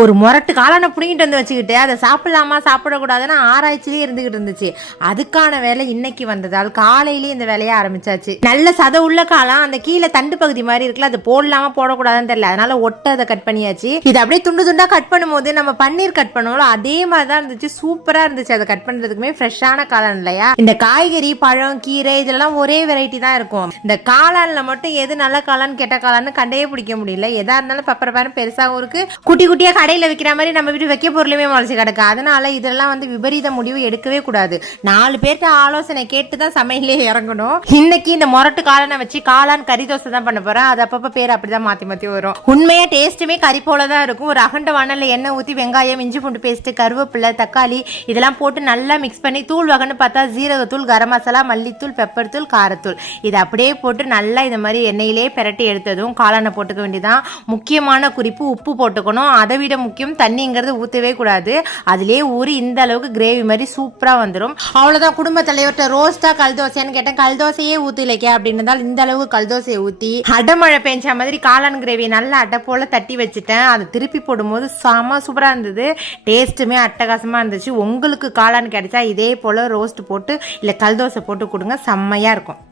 ஒரு முரட்டு காளானை புடிங்கிட்டு வந்து வச்சுக்கிட்டு அதை சாப்பிடலாமா சாப்பிடக்கூடாதுன்னு ஆராய்ச்சிலேயே இருந்துகிட்டு இருந்துச்சு. அதுக்கான வேலை இன்னைக்கு வந்ததால் காலையிலேயே இந்த வேலையை ஆரம்பிச்சாச்சு. நல்ல சத உள்ள காளான், அந்த கீழே தண்டு பகுதி மாதிரி இருக்குல்ல, அது போடலாமா போடக்கூடாதுன்னு தெரியல, அதனால ஒட்ட அதை கட் பண்ணியாச்சு. இது அப்படியே துண்டு துண்டா கட் பண்ணும்போது நம்ம பன்னீர் கட் பண்ணுவோம் அதே மாதிரி தான் இருந்துச்சு. சூப்பரா இருந்துச்சு. அதை கட் பண்றதுக்குமே ஃப்ரெஷ்ஷான காளான் இல்லையா. இந்த காய்கறி பழம் கீரை இதெல்லாம் ஒரே வெரைட்டி தான் இருக்கும். இந்த காளான்ல மட்டும் எது நல்ல காளான் கெட்ட காளான்னு கண்டே பிடிக்க முடியல. எதா இருந்தாலும் பெப்பர் பாரு பெருசாகவும் இருக்கு, குட்டி குட்டியா கடையில வைக்கிற மாதிரி நம்ம வீட்டு வைக்க பொருளுமே முளைச்சு கிடக்கு. அதனால இதெல்லாம் வந்து விபரீத முடிவு எடுக்கவே கூடாது. 4 பேர்கிட்ட ஆலோசனை கேட்டு தான் சமையலே இறங்கணும். இன்னைக்கு இந்த மொரட்டு காளானை வச்சு காளான் கறி தோசை தான் பண்ண போறேன். அது அப்பப்ப பேர் அப்படிதான் மாத்தி மாத்தி வரும். உண்மையா டேஸ்ட்டுமே கறி போல தான் இருக்கும். ஒரு அகண்ட வானல்ல எண்ணெய் ஊற்றி வெங்காயம் இஞ்சி பூண்டு பேஸ்ட் கருவேப்பிலை தக்காளி இதெல்லாம் போட்டு நல்லா மிக்ஸ் பண்ணி தூள் வகைன்னு பார்த்தா ஜீரகத்தூள் கரம் மசாலா மல்லித்தூள் பெப்பர் தூள் காரத்தூள் இதை அப்படியே போட்டு நல்லா இந்த மாதிரி எண்ணெயிலே பிரட்டி எடுத்ததும் காளானை போட்டுக்க வேண்டியதான். முக்கியமான குறிப்பு உப்பு போட்டுக்கணும். அதை விட முக்கியம் தண்ணிங்கிறது ஊற்றவே கூடாது. அதிலே ஊறி இந்த அளவுக்கு கிரேவி மாதிரி சூப்பராக வந்துடும். அவ்வளோதான். குடும்ப தலைவர்கிட்ட ரோஸ்டா கல் தோசைன்னு கேட்டேன். கல் தோசையே ஊற்றலைக்கே அப்படின்றதால் இந்த அளவுக்கு கல் தோசையை ஊற்றி அடமழை பெஞ்ச மாதிரி காளான் கிரேவி நல்லா அட்டை போல தட்டி வச்சுட்டேன். அதை திருப்பி போடும்போது செம சூப்பராக இருந்தது. டேஸ்ட்டுமே அட்டகாசமாக இருந்துச்சு. உங்களுக்கு காளான் கிடைச்சா இதே போல் ரோஸ்ட் போட்டு இல்லை கல் தோசை போட்டு கொடுங்க, செம்மையாக இருக்கும்.